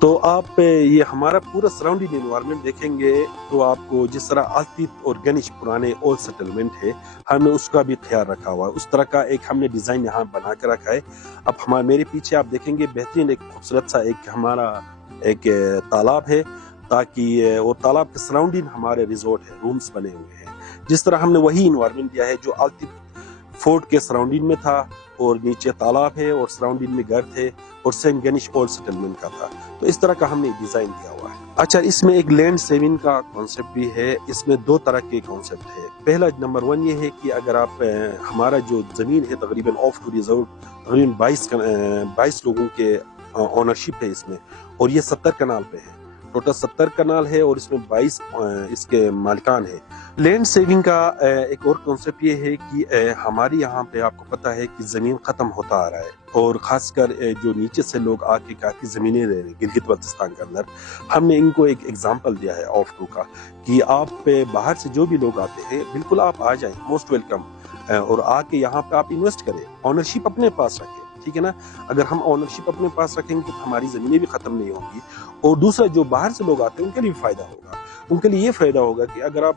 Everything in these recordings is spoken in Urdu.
تو آپ یہ ہمارا پورا سراؤنڈنگ انوائرمنٹ دیکھیں گے تو آپ کو جس طرح آلتیت اور گنش پرانے اولڈ سیٹلمنٹ ہے، ہم نے اس کا بھی خیال رکھا ہوا ہے، اس طرح کا ایک ہم نے ڈیزائن یہاں بنا کے رکھا ہے۔ اب میرے پیچھے آپ دیکھیں گے بہترین ایک خوبصورت سا ایک ہمارا ایک تالاب ہے، تاکہ وہ تالاب کے سراؤنڈنگ ہمارے ریزورٹ ہے، رومز بنے ہوئے ہیں۔ جس طرح ہم نے وہی انوائرمنٹ دیا ہے جو آلتیت فورٹ کے سراؤنڈنگ میں تھا، اور نیچے تالاب ہے اور سراؤنڈنگ میں گھر تھے اور سینٹ گنش اولڈ سیٹلمنٹ کا تھا، تو اس طرح کا ہم نے ڈیزائن دیا ہوا ہے۔ اچھا، اس میں ایک لینڈ سیونگ کا کانسیپٹ بھی ہے۔ اس میں دو طرح کے کانسیپٹ ہے۔ پہلا نمبر 1 یہ ہے کہ اگر آپ ہمارا جو زمین ہے تقریباً آف ٹو ریزورٹ تقریباً 22 لوگوں کے اونرشپ ہے اس میں، اور یہ 70 کنال پہ ہے، ٹوٹل 70 کنال ہے اور اس میں 22 اس کے مالکان ہے۔ لینڈ سیونگ کا ایک اور کانسیپٹ یہ ہے کہ ہمارے یہاں پہ آپ کو پتہ ہے کہ زمین ختم ہوتا آ رہا ہے، اور خاص کر جو نیچے سے لوگ آ کے کافی زمینیں لے رہے ہیں گلگت بلتستان کے اندر۔ ہم نے ان کو ایک ایگزامپل دیا ہے آف ٹو کا کہ آپ باہر سے جو بھی لوگ آتے ہیں بالکل آپ آ جائیں، موسٹ ویلکم، اور آ کے یہاں پہ آپ انویسٹ کریں، اونرشپ اپنے پاس رکھیں، ٹھیک ہے نا۔ اگر ہم اونرشپ اپنے پاس رکھیں گے تو ہماری زمینیں بھی ختم نہیں ہوں گی، اور دوسرا جو باہر سے لوگ آتے ہیں ان کے لیے بھی فائدہ ہوگا۔ ان کے لیے یہ فائدہ ہوگا کہ اگر آپ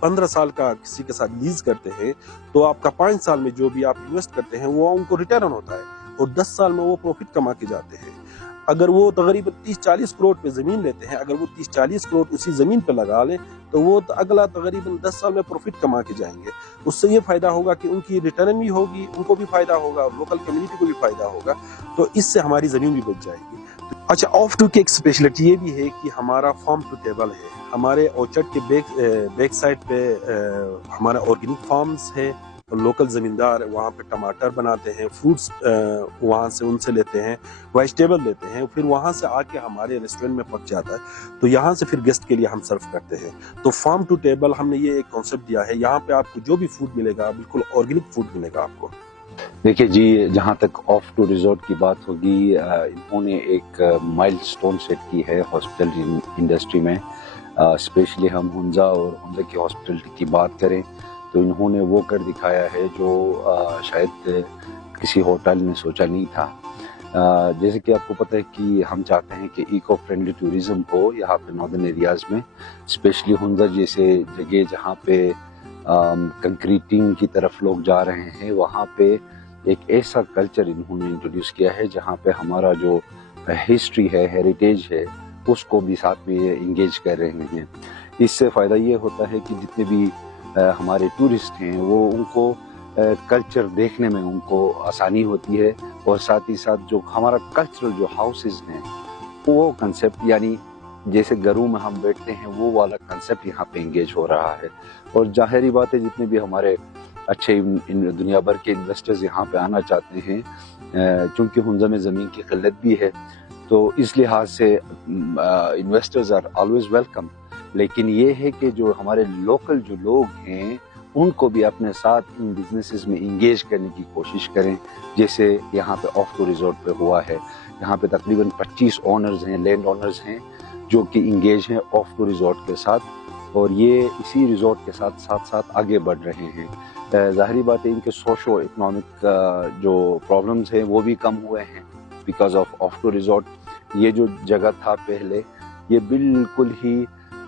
15 سال کا کسی کے ساتھ لیز کرتے ہیں تو آپ کا 5 سال میں جو بھی آپ انویسٹ کرتے ہیں وہ ان کو ریٹرن ہوتا ہے، اور 10 سال میں وہ پروفٹ کما کے جاتے ہیں۔ اگر وہ تقریباً 30-40 کروڑ پہ زمین لیتے ہیں، اگر وہ 30-40 کروڑ اسی زمین پہ لگا لیں تو وہ اگلا تقریباً 10 سال میں پروفٹ کما کے جائیں گے۔ اس سے یہ فائدہ ہوگا کہ ان کی ریٹرن بھی ہوگی، ان کو بھی فائدہ ہوگا اور لوکل کمیونٹی کو بھی فائدہ ہوگا، تو اس سے ہماری زمین بھی بچ جائے گی۔ اچھا، آف ٹو کی ایک اسپیشلٹی یہ بھی ہے کہ ہمارا فارم ٹو ٹیبل ہے۔ ہمارے اورچرڈ کے بیک سائڈ پہ ہمارا آرگینک فارمز ہے، لوکل زمیندار وہاں پہ ٹماٹر بناتے ہیں، فروٹس وہاں سے ان سے لیتے ہیں، ویجیٹیبل لیتے ہیں، پھر وہاں سے آ کے ہمارے ریسٹورنٹ میں پک جاتا ہے، تو یہاں سے پھر گیسٹ کے لیے ہم سرو کرتے ہیں۔ تو فارم ٹو ٹیبل ہم نے یہ ایک کانسیپٹ دیا ہے، یہاں پہ آپ کو جو بھی فوڈ ملے گا بالکل آرگینک فوڈ ملے گا آپ کو۔ دیکھیے جی، جہاں تک آف ٹو ریزورٹ کی بات ہوگی، انہوں نے ایک مائل سٹون سیٹ کی ہے ہاسپٹلٹی انڈسٹری میں۔ اسپیشلی ہم ہنزا اور ہنزا کی ہاسپٹلٹی کی بات کریں تو انہوں نے وہ کر دکھایا ہے جو شاید کسی ہوٹل نے سوچا نہیں تھا۔ جیسے کہ آپ کو پتہ ہے کہ ہم چاہتے ہیں کہ ایکو فرینڈلی ٹوریزم ہو یہاں پہ ناردرن ایریاز میں، اسپیشلی ہنزا جیسے جگہ جہاں پہ کنکریٹنگ کی طرف لوگ جا رہے ہیں، وہاں پہ ایک ایسا کلچر انہوں نے انٹروڈیوس کیا ہے جہاں پہ ہمارا جو ہسٹری ہے، ہیریٹیج ہے، اس کو بھی ساتھ میں انگیج کر رہے ہیں۔ اس سے فائدہ یہ ہوتا ہے کہ جتنے بھی ہمارے ٹورسٹ ہیں وہ ان کو کلچر دیکھنے میں ان کو آسانی ہوتی ہے، اور ساتھ ہی ساتھ جو ہمارا کلچرل جو ہاؤسز ہیں وہ کنسیپٹ، یعنی جیسے گھروں میں ہم بیٹھتے ہیں وہ والا کنسیپٹ یہاں پہ انگیج ہو رہا ہے۔ اور ظاہری بات ہے جتنے بھی ہمارے اچھے دنیا بھر کے انویسٹرز یہاں پہ آنا چاہتے ہیں، چونکہ ہنزا میں زمین کی قلت بھی ہے تو اس لحاظ سے انویسٹرز آر آلویز ویلکم۔ لیکن یہ ہے کہ جو ہمارے لوکل جو لوگ ہیں ان کو بھی اپنے ساتھ ان بزنسز میں انگیج کرنے کی کوشش کریں، جیسے یہاں پہ آف ٹو ریزورٹ پہ ہوا ہے۔ یہاں پہ تقریباً 25 اونرز ہیں، لینڈ اونرز ہیں جو کہ انگیج ہیں آف ٹو ریزورٹ کے ساتھ، اور یہ اسی ریزورٹ کے ساتھ ساتھ آگے بڑھ رہے ہیں۔ ظاہری بات ہے ان کے سوشو اکنامک جو پرابلمز ہیں وہ بھی کم ہوئے ہیں بیکاز آف ٹو ریزورٹ۔ یہ جو جگہ تھا پہلے یہ بالکل ہی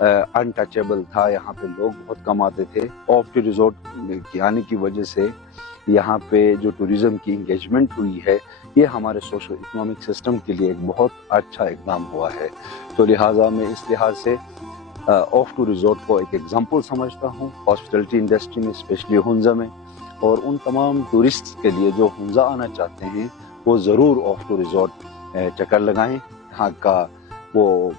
انٹچیبل تھا، یہاں پہ لوگ بہت کم آتے تھے۔ آف ٹو ریزورٹ کے آنے کی وجہ سے یہاں پہ جو ٹوریزم کی انگیجمنٹ ہوئی ہے، یہ ہمارے سوشو اکنامک سسٹم کے لیے ایک بہت اچھا اقدام ہوا ہے۔ تو لہٰذا میں اس لحاظ سے آف ٹو ریزورٹ کو ایک ایگزامپل سمجھتا ہوں ہاسپٹلٹی انڈسٹری میں، اسپیشلی ہنزا میں، اور ان تمام ٹورسٹ کے لیے جو ہنزا آنا چاہتے ہیں وہ ضرور آف ٹو ریزورٹ چکر لگائیں، یہاں کا وہ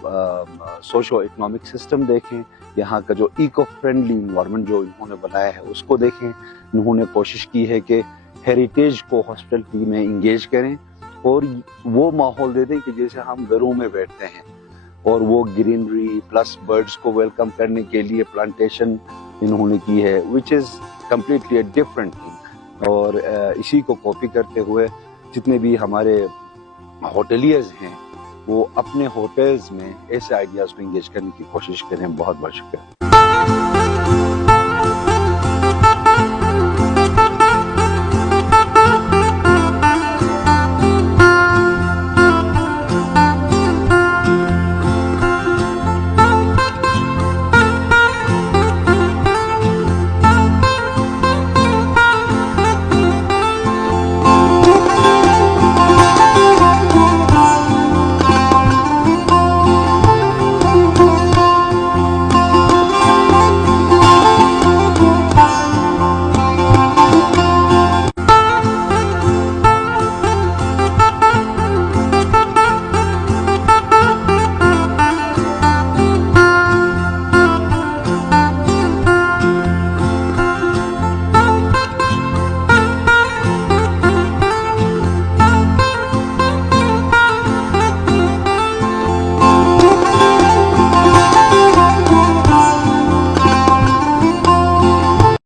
سوشو اکنامک سسٹم دیکھیں، یہاں کا جو ایکو فرینڈلی انوائرمنٹ جو انہوں نے بنایا ہے اس کو دیکھیں۔ انہوں نے کوشش کی ہے کہ ہیریٹیج کو ہاسپٹلٹی میں انگیج کریں اور وہ ماحول دے دیں کہ جیسے ہم گھروں میں بیٹھتے ہیں، اور وہ گرینری پلس برڈز کو ویلکم کرنے کے لیے پلانٹیشن انہوں نے کی ہے which is completely a different thing۔ اور اسی کو کاپی کرتے ہوئے جتنے بھی ہمارے ہوٹلیئرز ہیں وہ اپنے ہوٹلز میں ایسے آئیڈیاز کو انگیج کرنے کی کوشش کریں۔ بہت بہت شکریہ۔